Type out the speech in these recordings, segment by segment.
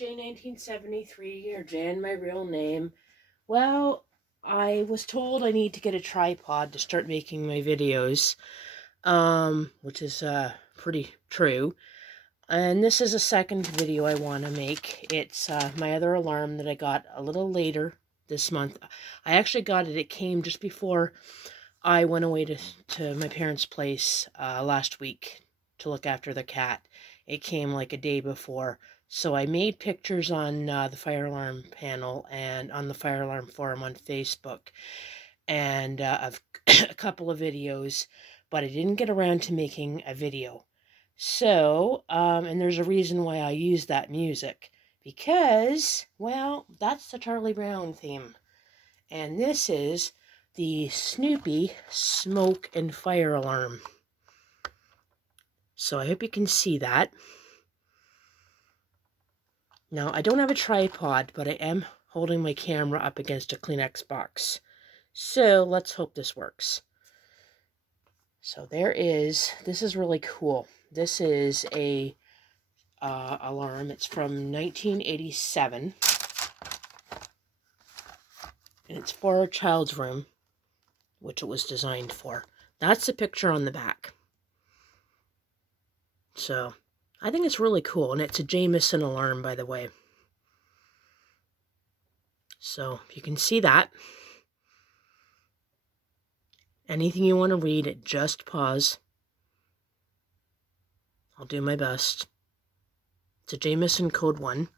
J1973, or Jan, my real name. Well, I was told I need to get a tripod to start making my videos, which is pretty true. And this is a second video I want to make. It's my other alarm that I got a little later this month. I actually got it. It came just before I went away to my parents' place last week to look after the cat. It came like a day before. So I made pictures on the fire alarm panel and on the fire alarm forum on Facebook, and of a couple of videos, but I didn't get around to making a video. So, and there's a reason why I use that music, because, well, that's the Charlie Brown theme. And this is the Snoopy smoke and fire alarm. So I hope you can see that. Now, I don't have a tripod, but I am holding my camera up against a Kleenex box. So let's hope this works. So this is really cool. This is a alarm. It's from 1987. And it's for a child's room, which it was designed for. That's the picture on the back. So I think it's really cool, and it's a Jameson alarm, by the way. So if you can see that, anything you want to read, just pause. I'll do my best. It's a Jameson code 1.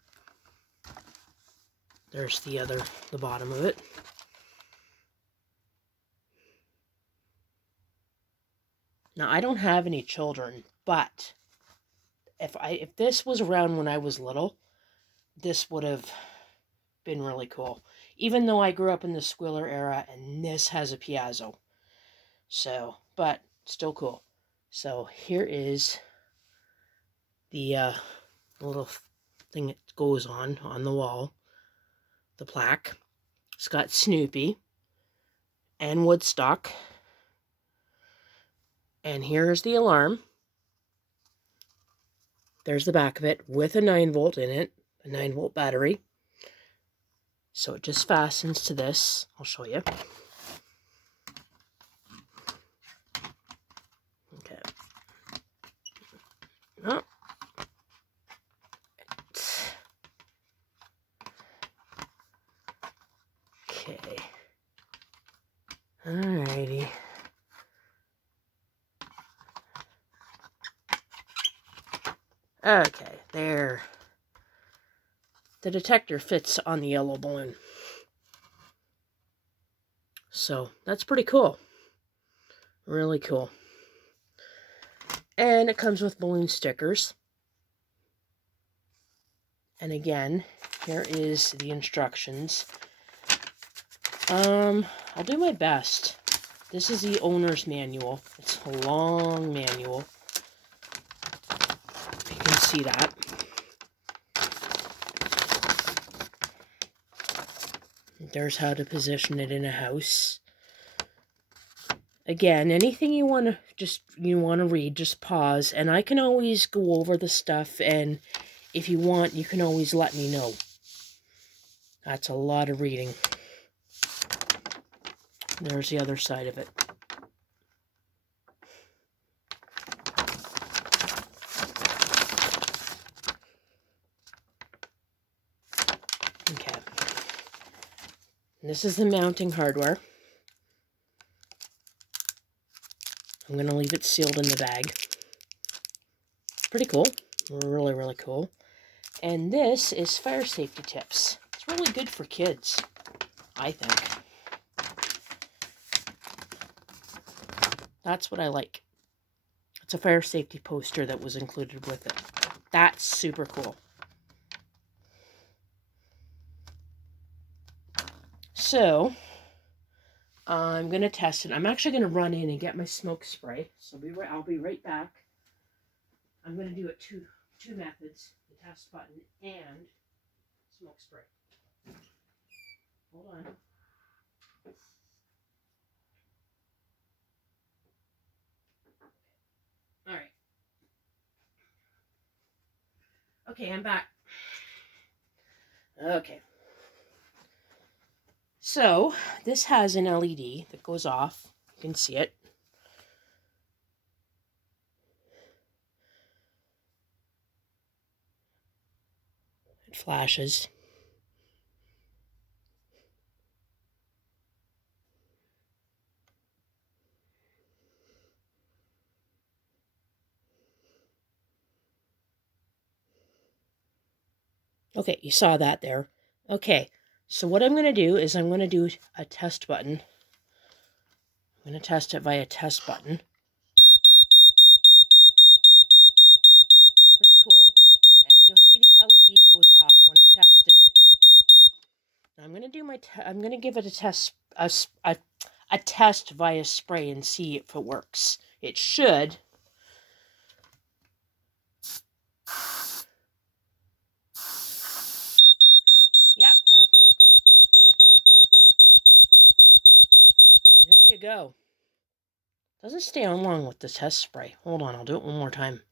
There's the bottom of it. Now, I don't have any children, but if this was around when I was little, this would have been really cool. Even though I grew up in the squealer era, and this has a piezo. So, but still cool. So here is the little thing that goes on the wall. The plaque. It's got Snoopy and Woodstock. And here's the alarm. There's the back of it with a 9-volt in it, a 9-volt battery. So it just fastens to this. I'll show you. Okay. Oh. Okay. Alrighty. Okay, there. The detector fits on the yellow balloon. So that's pretty cool. Really cool. And it comes with balloon stickers. And again, here is the instructions. I'll do my best. This is the owner's manual. It's a long manual. You can see that. There's how to position it in a house. Again, anything you want to read, just pause, and I can always go over the stuff, and if you want, you can always let me know. That's a lot of reading. There's the other side of it. Okay. And this is the mounting hardware. I'm going to leave it sealed in the bag. Pretty cool. Really, really cool. And this is fire safety tips. It's really good for kids, I think. That's what I like. It's a fire safety poster that was included with it. That's super cool. So, I'm going to test it. I'm actually going to run in and get my smoke spray. So I'll be right back. I'm going to do it two methods. The test button and smoke spray. Hold on. All right. Okay, I'm back. Okay. So this has an LED that goes off. You can see it. It flashes. Okay, you saw that there. Okay, so what I'm going to do is I'm going to do a test button. I'm going to test it via test button. Pretty cool. And you'll see the LED goes off when I'm testing it. I'm going to do I'm going to give it a test a test via spray and see if it works. It should. Yep. There you go. Doesn't stay on long with the test spray. Hold on, I'll do it one more time.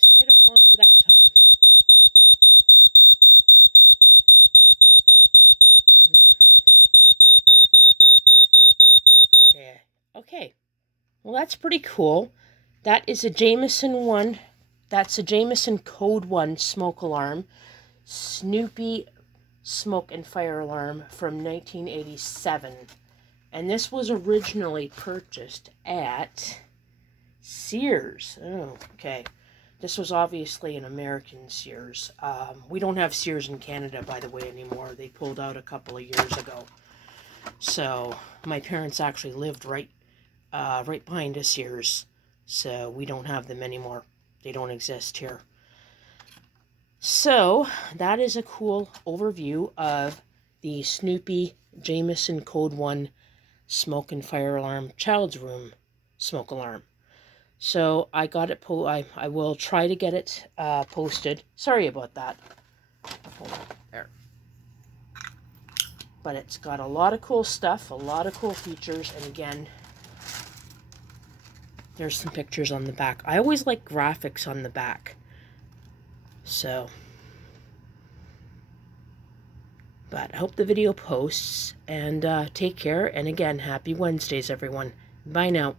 Stayed on longer that time. Yeah. Okay. Well, that's pretty cool. That is a Jameson one. That's a Jameson Code 1 smoke alarm. Snoopy smoke and fire alarm from 1987. And this was originally purchased at Sears. Oh, okay. This was obviously an American Sears. We don't have Sears in Canada, by the way, anymore. They pulled out a couple of years ago. So my parents actually lived right behind a Sears. So we don't have them anymore. They don't exist here. So that is a cool overview of the Snoopy Jameson Code 1 smoke and fire alarm child's room smoke alarm. So I got it I will try to get it posted. Sorry about that. Hold on there. But it's got a lot of cool stuff, a lot of cool features, and again, there's some pictures on the back. I always like graphics on the back. So, but I hope the video posts, and take care, and again, happy Wednesdays, everyone. Bye now.